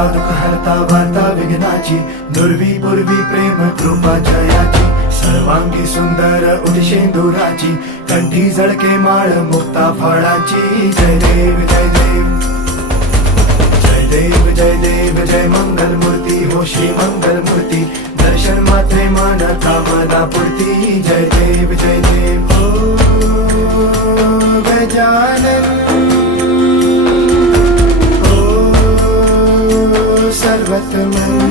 हरता दुःख हरता वार्ता विघ्नाची, दुर्वी पूर्वी प्रेम कृपा जयाची, सर्वांगी सुंदर उदिशेंदुराची, कंठी झळके माळ मुक्ता फळाची. जय देव जय देव जय देव जय देव जय मंगल मूर्ती हो श्री मंगल मूर्ती, दर्शन मात्रे मन कामना पूर्ती. जय देव जय देव हो गजानन हो सर्वतमन.